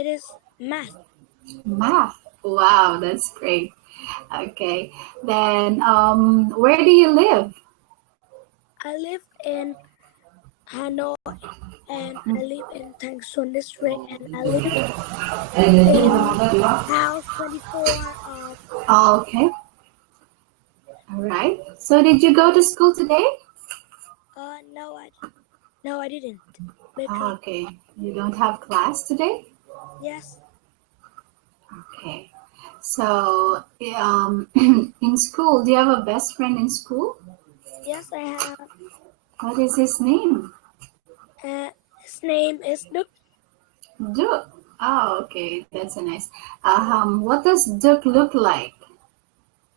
It is math. Math. Wow, that's great. Okay. Then, where do you live? I live in Hanoi, and I live in Thanh Xuân district, and I live in house 24 of. Oh, okay. All right. So, did you go to school today? No, I didn't. Oh, okay. You don't have class today? Yes. Okay. So, in school, do you have a best friend in school? Yes, I have. What is his name? His name is Đức. Duke. Oh, okay. That's a nice. What does Duke look like?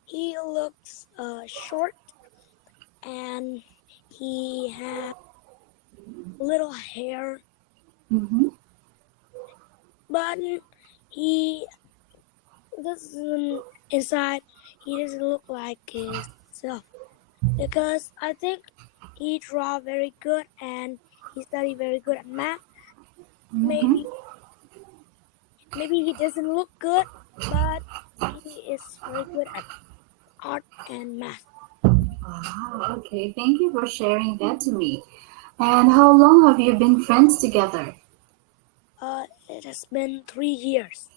He looks short, and he has little hair. Mm-hmm. But he doesn't inside. He doesn't look like himself, because I think he draw very good and he study very good at math. Mm-hmm. Maybe he doesn't look good, but he is very good at art and math. Wow, okay. Thank you for sharing that to me. And how long have you been friends together? It has been 3 years.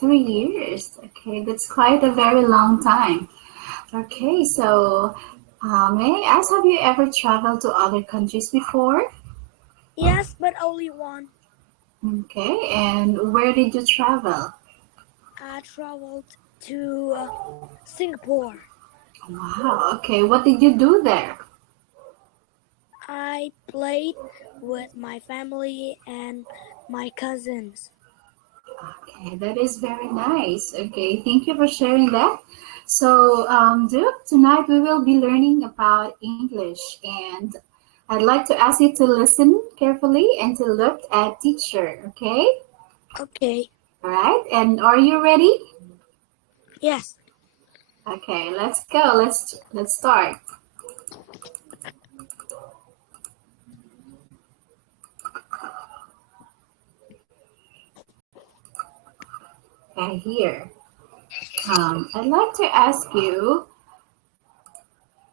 3 years. Okay, that's quite a very long time. Okay, so may I ask, have you ever traveled to other countries before? Yes, but only one. Okay, and where did you travel? I traveled to Singapore. Wow, okay. What did you do there? I played with my family and my cousins. Okay, that is very nice. Okay, thank you for sharing that. So, Duke, tonight we will be learning about English, and I'd like to ask you to listen carefully and to look at teacher, okay? Okay. All right, and are you ready? Yes. Okay, let's go. Let's start. Okay, here. I'd like to ask you,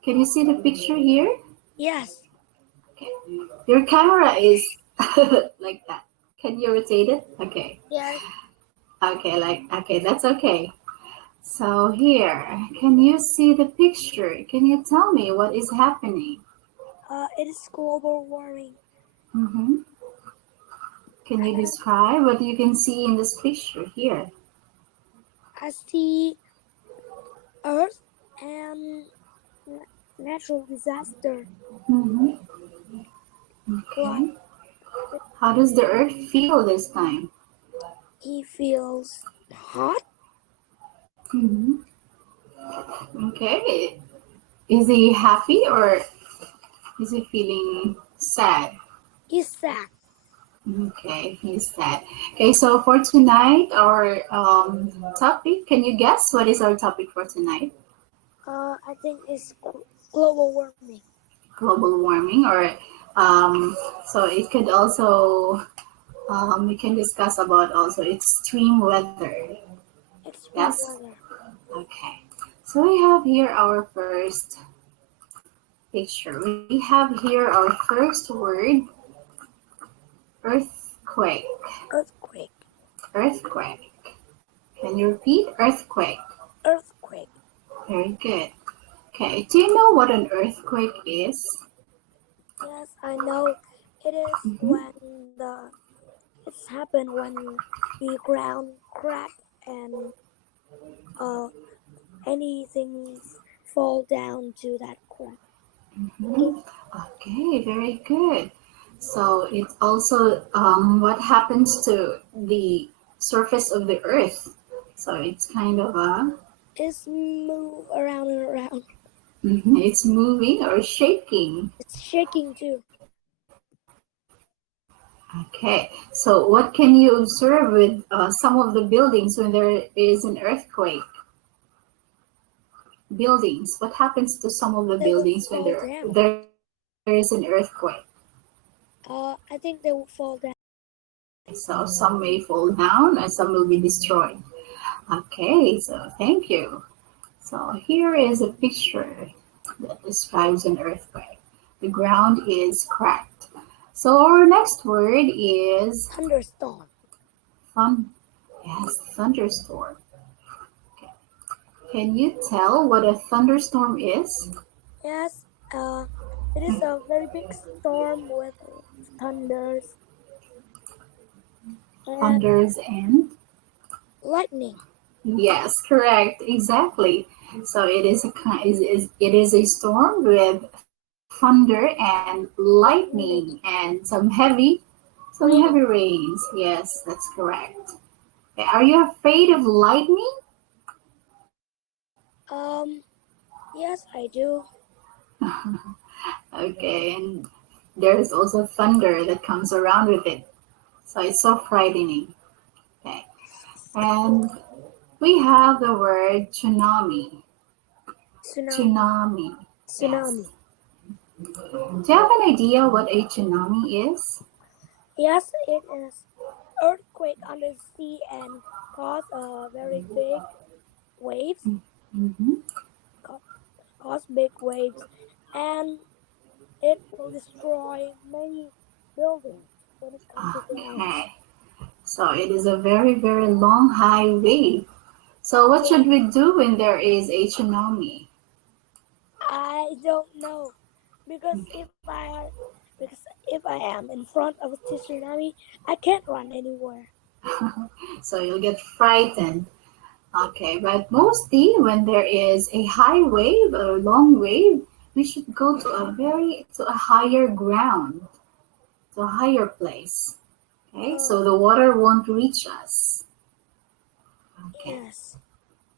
can you see the picture here? Yes. Okay. Your camera is like that. Can you rotate it? Okay. Yes. Okay, that's okay. So here, can you see the picture? Can you tell me what is happening? It is global warming. Mm-hmm. Can you describe what you can see in this picture here? I see Earth and natural disaster. Mm-hmm. Okay. How does the Earth feel this time? He feels hot. Mm-hmm. Okay. Is he happy or is he feeling sad? He's sad. Okay, he's sad. Okay, so for tonight, our topic, can you guess what is our topic for tonight? I think it's global warming. Global warming, or so it could also, we can discuss about also extreme weather. Extreme Yes? weather. Okay, so we have here our first picture. We have here our first word, earthquake. Earthquake. Earthquake. Can you repeat? Earthquake. Earthquake. Very good. Okay, do you know what an earthquake is? Yes, I know. It is when it's happened when the ground crack and anything fall down to that crack. Mm-hmm. Okay, very good. So it's also what happens to the surface of the earth. So it's kind of a... It's move around and around. It's moving or shaking. It's shaking too. Okay, so what can you observe with some of the buildings when there is an earthquake? Buildings. What happens to some of the buildings when there is an earthquake? I think they will fall down. So some may fall down and some will be destroyed. Okay, so thank you. So here is a picture that describes an earthquake. The ground is cracked. So our next word is thunderstorm. Yes, thunderstorm. Okay. Can you tell what a thunderstorm is? Yes, it is a very big storm with thunders And lightning. yes, correct, exactly. So it is a storm with thunder and lightning and some heavy rains. Yes, that's correct. Okay, are you afraid of lightning? Yes, I do. Okay, and there's also thunder that comes around with it. So it's so frightening. Okay. And we have the word tsunami. Tsunami. Yes. Do you have an idea what a tsunami is? Yes, it is earthquake under the sea and cause very big waves. Mm-hmm. Cause big waves, and it will destroy many buildings when it comes to ground. Okay. So it is a very, very long high wave. So what should we do when there is a tsunami? I don't know, because if I am in front of a tsunami, I can't run anywhere. So you'll get frightened. Okay, but mostly when there is a high wave or a long wave, we should go to a higher ground, to a higher place. Okay, so the water won't reach us. Okay. Yes.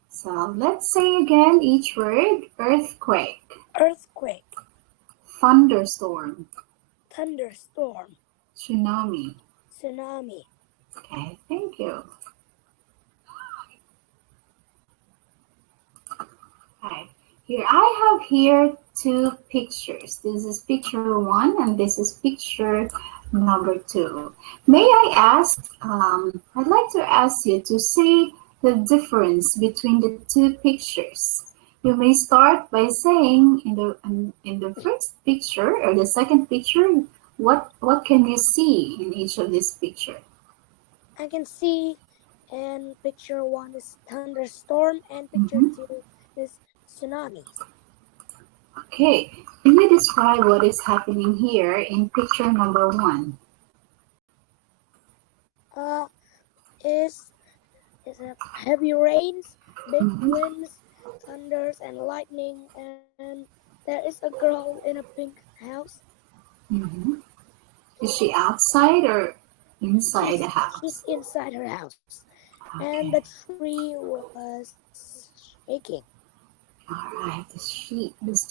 So let's say again each word: earthquake, thunderstorm, tsunami. Okay, thank you. Okay, here I have here two pictures. This is picture 1 and this is picture number 2. May I ask, I'd like to ask you to say the difference between the two pictures. You may start by saying in the first picture or the second picture, what can you see in each of this picture? I can see in picture 1 is thunderstorm and picture 2 is tsunami. Okay, can you describe what is happening here in picture number 1? Is heavy rains, big winds, thunders, and lightning, and there is a girl in a pink house. Mm-hmm. Is she outside or inside the house? She's inside her house. Okay. And the tree was shaking. All right, the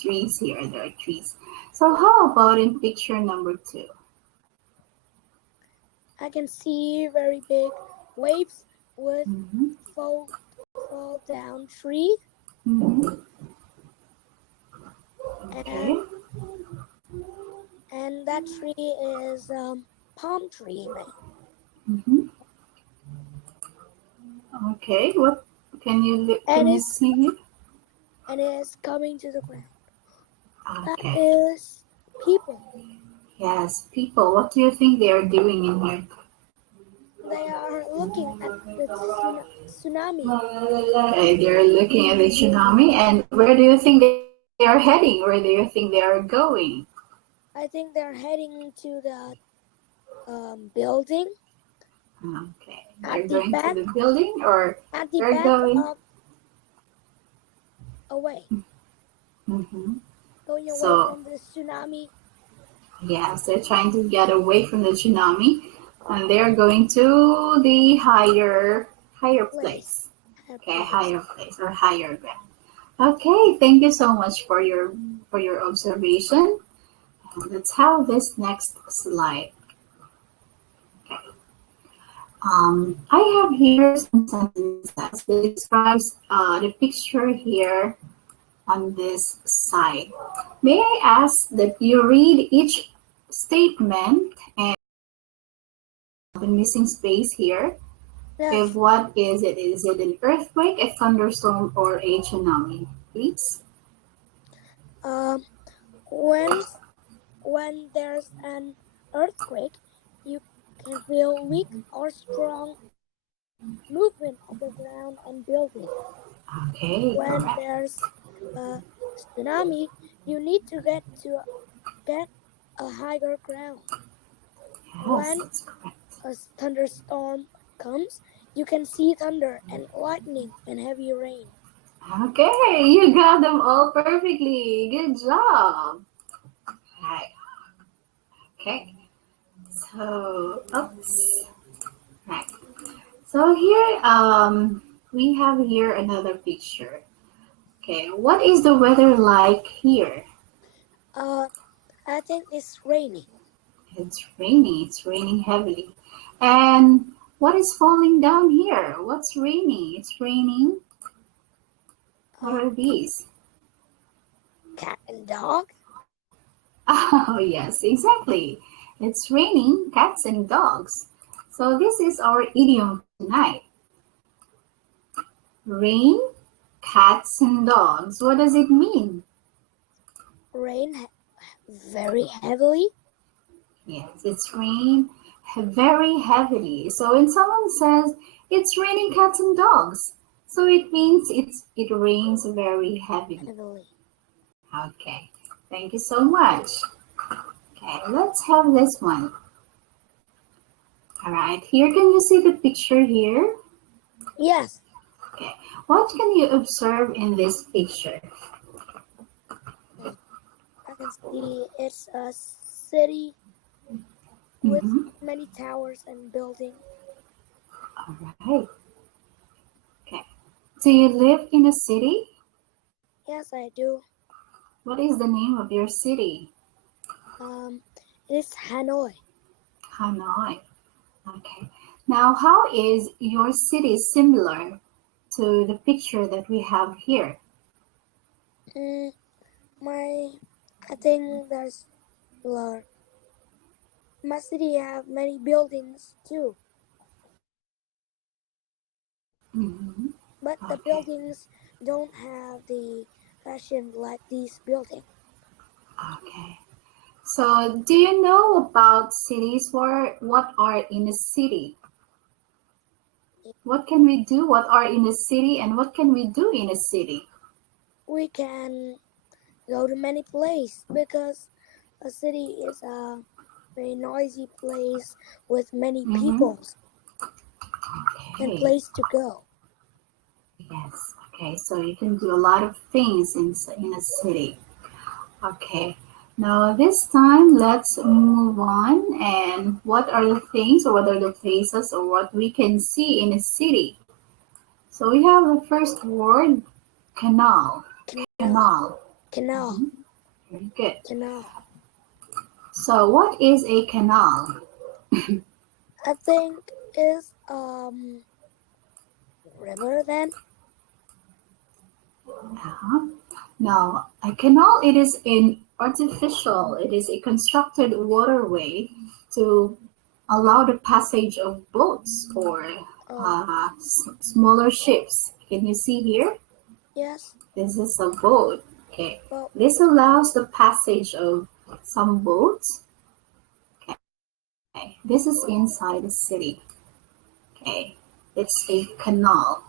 trees here, there are trees. So how about in picture number 2? I can see very big waves with fall down tree. Okay. And that tree is palm tree. Okay, what can you see? And it is coming to the ground. Okay. That is people. Yes, people. What do you think they are doing in here? They are looking at the tsunami. They're looking at the tsunami, and where do you think they are heading? Where do you think they are going? I think they're heading to the building. Okay, they're going to the building, or at the they're back going away. Going away from the tsunami. Yes, they're trying to get away from the tsunami, and they're going to the higher place. Okay, higher place or higher ground. Okay, thank you so much for your observation. Let's have this next slide. Okay. I have here some sentences that describes the picture here on this side. May I ask that you read each statement and the missing space here. Yes. If what is it? Is it an earthquake, a thunderstorm, or a tsunami? Please. When there's an earthquake, you can feel weak or strong movement of the ground and building. Okay, When correct. there's a tsunami, you need to get a higher ground. Yes, When that's correct. a thunderstorm comes, you can see thunder and lightning and heavy rain. Okay, you got them all perfectly. Good job. Right. Okay. So, oops. Right. So here, we have here another picture. Okay, what is the weather like here? I think it's raining. It's raining. It's raining heavily. And what is falling down here? What's raining? It's raining. What are these? Cat and dog. Oh, yes, exactly. It's raining cats and dogs. So this is our idiom for tonight. Rain, cats and dogs. What does it mean? Rain very heavily. Yes, it's rain very heavily. So when someone says it's raining cats and dogs, so it means it rains very heavily. Okay, thank you so much. Okay, let's have this one. All right, here can you see the picture here? Yes. Okay, what can you observe in this picture? I can see it's a city with many towers and buildings. All right. Okay. Do you live in a city? Yes, I do. What is the name of your city? It's Hanoi. Hanoi. Okay. Now, how is your city similar to the picture that we have here? I think there's my city have many buildings too. But the buildings don't have the fashion like these buildings. Okay. So, do you know about cities? What are in a city? What can we do? What are in a city, and what can we do in a city? We can go to many places because a city is a very noisy place with many people and place to go. Yes. Okay. So you can do a lot of things in a city. Okay. Now this time let's move on. And what are the things, or what are the places, or what we can see in a city? So we have the first word, canal. Canal. Canal. Very good. Canal. So what is a canal? I think is river then. Now, a canal, it is an artificial, it is a constructed waterway to allow the passage of boats or smaller ships. Can you see here? Yes. This is a boat. Okay. This allows the passage of some boats. Okay. This is inside the city. Okay. It's a canal.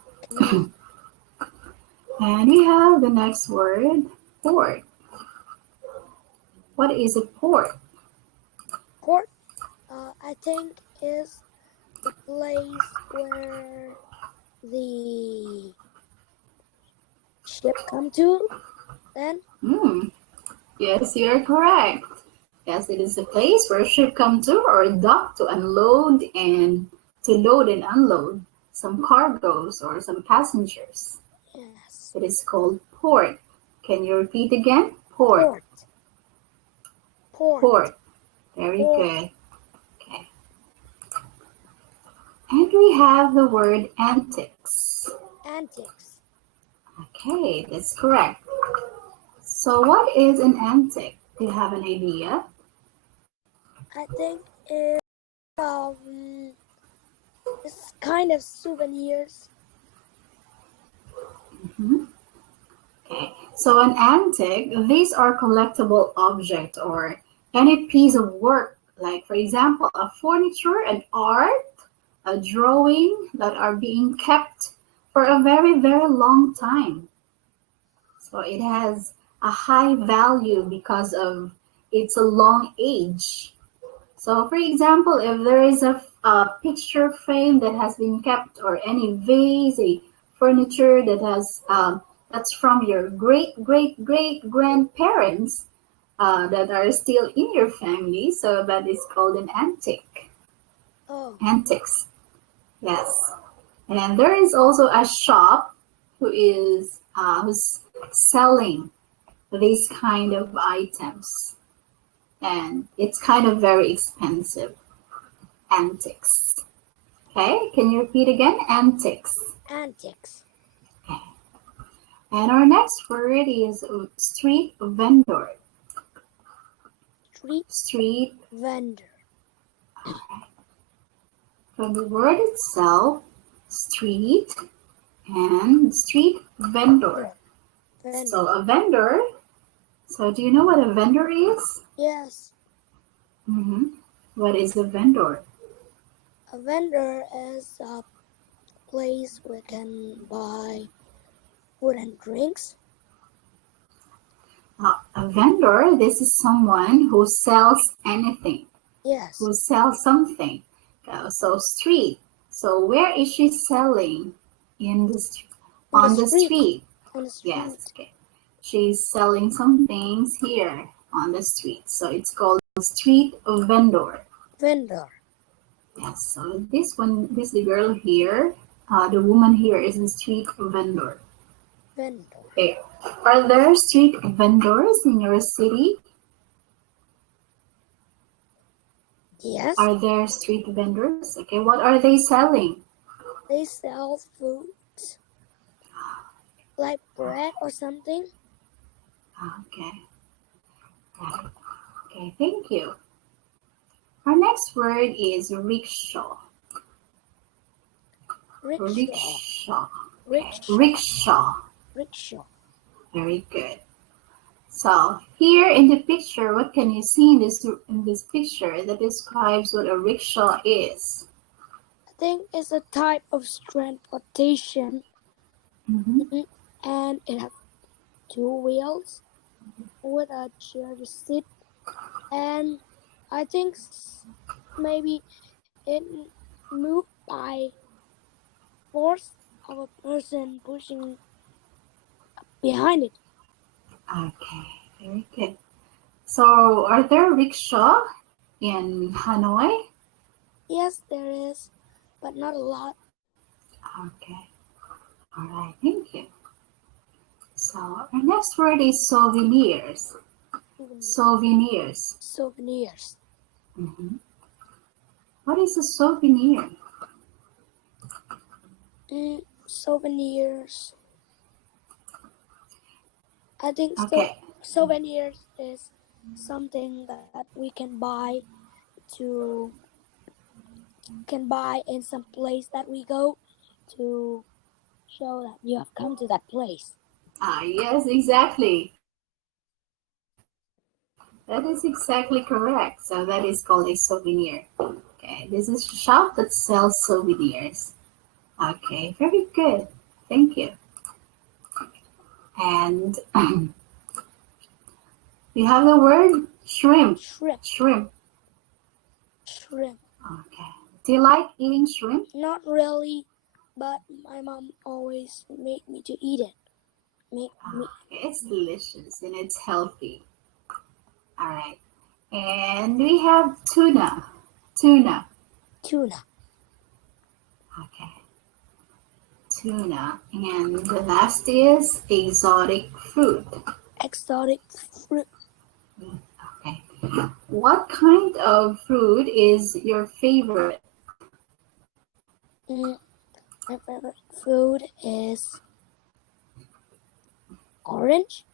And we have the next word, port. What is a port? Port, I think, is the place where the ship come to then. Yes, you are correct. Yes, it is a place where a ship come to or dock to unload and unload some cargoes or some passengers. Yes. It is called port. Can you repeat again? Port. Port. Very good. Okay. And we have the word antics. Antics. Okay, that's correct. So what is an antic? Do you have an idea? I think it's It's kind of souvenirs. Mhm. Okay, so an antique, these are collectible objects or any piece of work, like for example, a furniture, an art, a drawing that are being kept for a very, very long time. So it has a high value because of its long age. So for example, if there is a picture frame that has been kept or any vase, a furniture that has that's from your great great great grandparents that are still in your family, so that is called an antique. Oh, Antiques, yes. And there is also a shop who's selling these kind of items, and it's kind of very expensive. Antiques. Okay, can you repeat again? Antiques. antiques. Okay. And our next word is street vendor. Street Street. vendor. Okay. From the word itself, street and street vendor. Vendor. So a vendor. So do you know what a vendor is? Yes, Mm-hmm. What is a vendor? a vendor is a place we can buy food and drinks. A vendor, this is someone who sells anything, Yes, who sells something. So street. So where is she selling? In the on the street. On the street. Yes. Okay. She's selling some things here on the street. So it's called street vendor. Vendor. Yes. So this the girl here. The woman here is a street vendor. Vendor. Okay. Are there street vendors in your city? Yes, Are there street vendors? Okay, what are they selling? they sell foods like bread or something. Okay. Right. Okay, thank you. Our next word is rickshaw. Rickshaw. Rickshaw. Rickshaw. Rickshaw. Very good. So here in the picture, what can you see in this picture that describes what a rickshaw is? I think it's a type of transportation, and it has two wheels with a chair to sit, and I think maybe it moved by force of a person pushing behind it. Okay, very good. So are there rickshaw in Hanoi? Yes, there is, but not a lot. Okay. All right, thank you. So our next word is souvenirs. Souvenirs. Souvenirs. Mm-hmm. What is a souvenir? Souvenirs. I think Okay. souvenirs is something that we can buy in some place that we go to show that you have come to that place. Yes, exactly. That is exactly correct. So that is called a souvenir. Okay, this is a shop that sells souvenirs. Okay, very good. Thank you. And we have the word shrimp. Shrimp. Okay. Do you like eating shrimp? Not really, but my mom always made me to eat it. It's delicious and it's healthy. All right. And we have tuna. Tuna. Okay. Tuna. And the last is exotic fruit. Exotic fruit. Okay. What kind of fruit is your favorite? My favorite food is orange.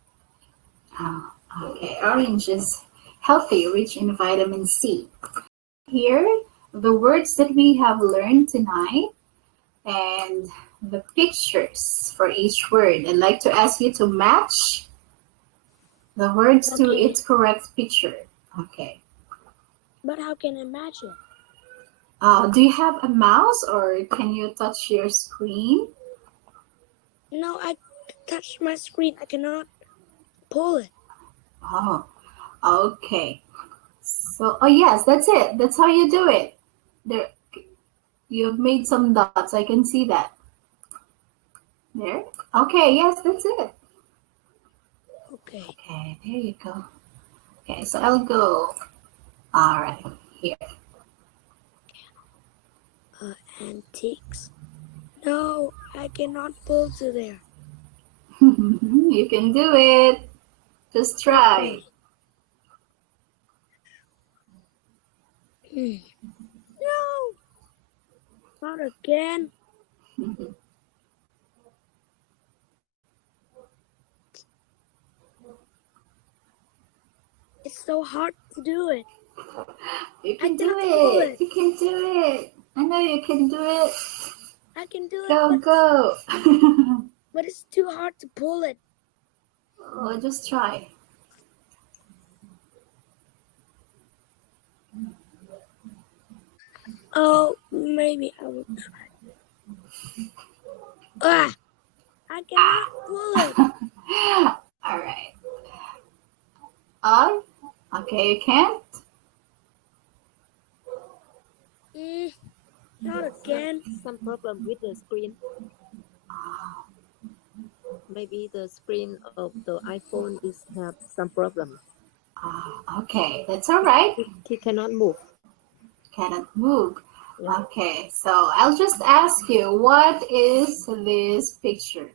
Okay. Orange is healthy, rich in vitamin C. Here, the words that we have learned tonight and the pictures for each word. I'd like to ask you to match the words to its correct picture. Okay. But how can I match it? Do you have a mouse or can you touch your screen? No, I touched my screen. I cannot pull it. Oh, okay. So, oh yes, that's it. That's how you do it. There, you've made some dots. I can see that. There. Okay, yes, that's it. Okay. Okay, there you go. Okay, so I'll go. All right, here. Antiques. No, I cannot pull to there. You can do it. Just try. No, not again. It's so hard to do it. You can do it. You can do it. I know you can do it. I can do it. Go. But it's too hard to pull it. Oh, just try. Oh, maybe I will try. I cannot pull it. All right. Okay, you can't? Not again. Some problem with the screen. Maybe the screen of the iPhone is have some problem. Okay, that's all right. He cannot move. Cannot move. Okay, so I'll just ask you, what is this picture?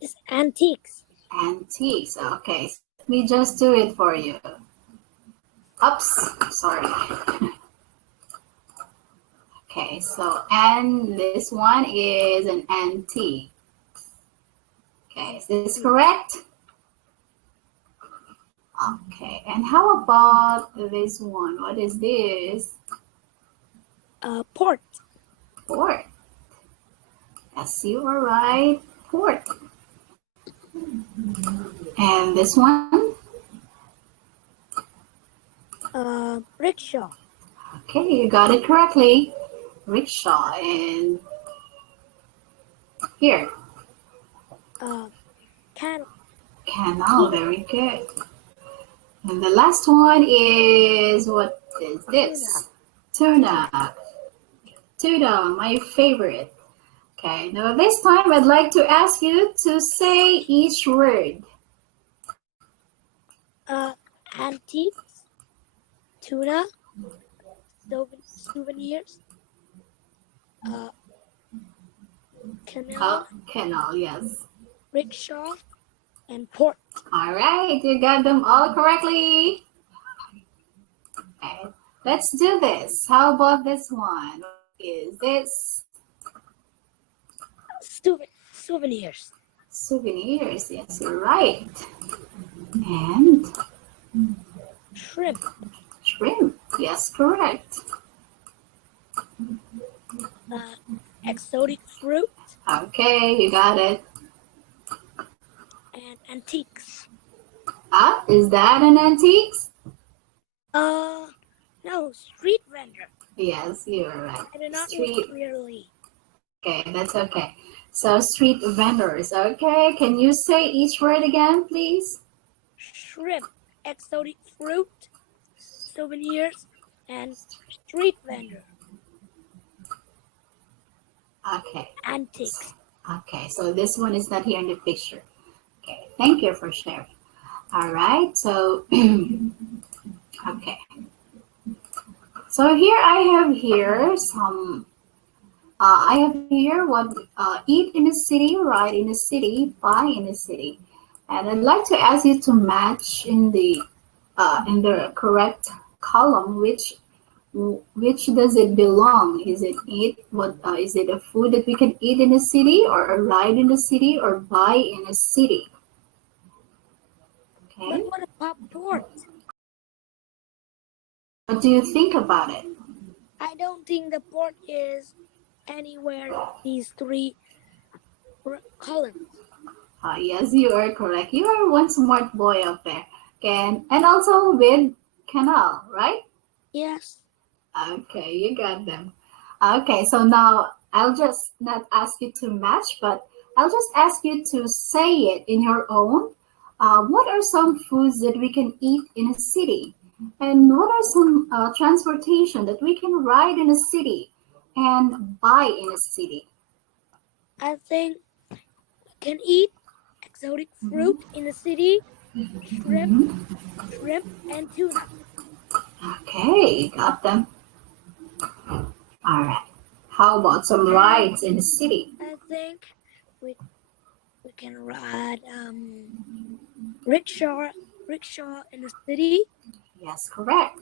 It's antiques. Antiques. Okay, so let me just do it for you. Oops, sorry. Okay, so and this one is an antique. Okay, is this correct? Okay, and how about this one? What is this? Port. Port. Yes, you are right. Port. And this one? Rickshaw. Okay, you got it correctly. Rickshaw. And here. Canal. Canal, very good. And the last one is, what is this? Tuna. Tuna, my favorite. Okay, now this time I'd like to ask you to say each word. Antiques. Tuna. Souvenirs. Canal. Canal, yes. Rickshaw. And port. All right, you got them all correctly. Okay, let's do this. How about this one? What is this? Souvenirs. Souvenirs, yes, you're right. And? Shrimp. Shrimp, yes, correct. Exotic fruit. Okay, you got it. And antiques. Is that an antiques? No, street vendor. Yes, you're right. I did not Street. look clearly. Okay, that's okay. So street vendors, okay. Can you say each word again, please? Shrimp, exotic fruit, souvenirs, and street vendor. Okay. Antiques. Okay, so this one is not here in the picture. Okay, thank you for sharing. All right, so, okay. So here I have here some, I have here what eat in a city, ride in a city, buy in a city. And I'd like to ask you to match in the correct column, which does it belong? Is it is it a food that we can eat in a city, or a ride in a city, or buy in a city? Okay. But what about port? What do you think about it? I don't think the port is anywhere in these three columns. Yes, you are correct. You are one smart boy up there. And also with canal, right? Yes. Okay, you got them. Okay, so now I'll just not ask you to match, but I'll just ask you to say it in your own. What are some foods that we can eat in a city? And what are some transportation that we can ride in a city and buy in a city? I think we can eat exotic fruit in the city, shrimp, and tuna. Okay, got them. All right. How about some rides in the city? I think we can ride rickshaw in the city. Yes, correct.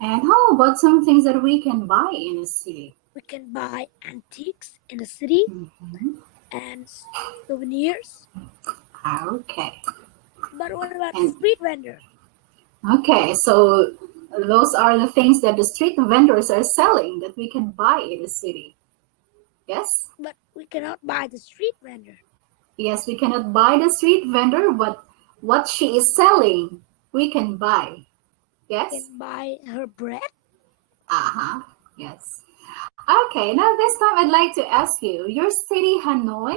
And how about some things that we can buy in a city? We can buy antiques in the city and souvenirs. Okay. But what about And street vendor? okay, so those are the things that the street vendors are selling that we can buy in the city. Yes? But we cannot buy the street vendor. Yes, we cannot buy the street vendor, but what she is selling, we can buy. Yes? We can buy her bread. Uh-huh. Yes. Okay, now this time I'd like to ask you, your city, Hanoi.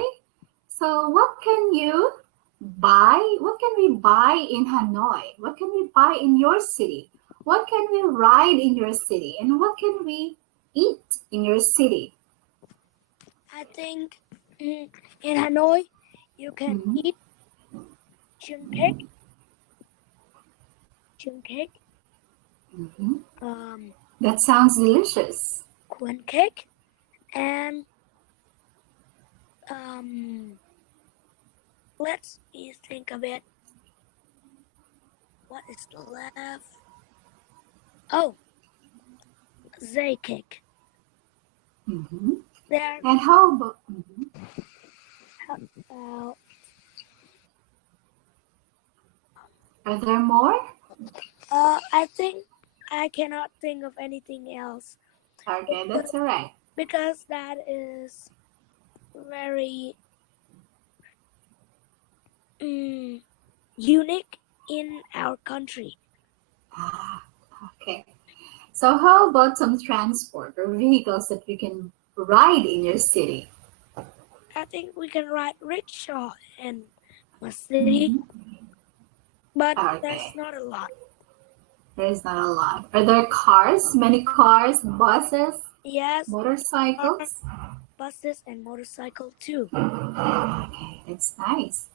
So what can you buy? What can we buy in Hanoi? What can we buy in your city? What can we ride in your city? And what can we eat in your city? I think in Hanoi you can eat chung cake. That sounds delicious. Corn cake, and let's think of it. What is left? Oh, zay cake. There. And how about? Are there more? I think I cannot think of anything else. Okay, that's all right. Because that is very unique in our country. Okay. So how about some transport or vehicles that we can ride in your city? I think we can ride rickshaw in my city, but that's not a lot. There is not a lot. Are there cars? Many cars, buses? Yes. Motorcycles? Buses and motorcycle too. Okay, that's nice.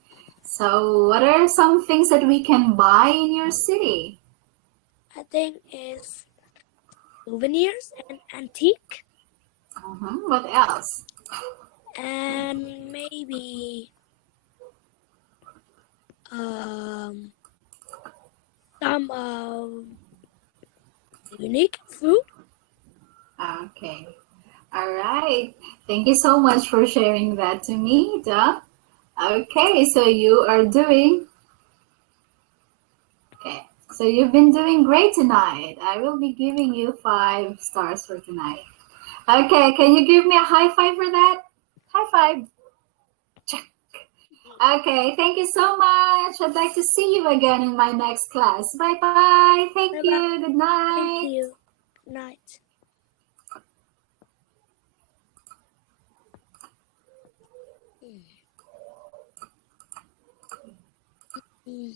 So what are some things that we can buy in your city? I think is souvenirs and antique. What else? And maybe some unique food. Okay. All right. Thank you so much for sharing that to me, Duh. Okay, so you are doing... Okay, so you've been doing great tonight. I will be giving you 5 stars for tonight. Okay, can you give me a high five for that? High five. Check. Okay, thank you so much. I'd like to see you again in my next class. Bye-bye. Thank you. Good night. Thank you. Good night. Mm.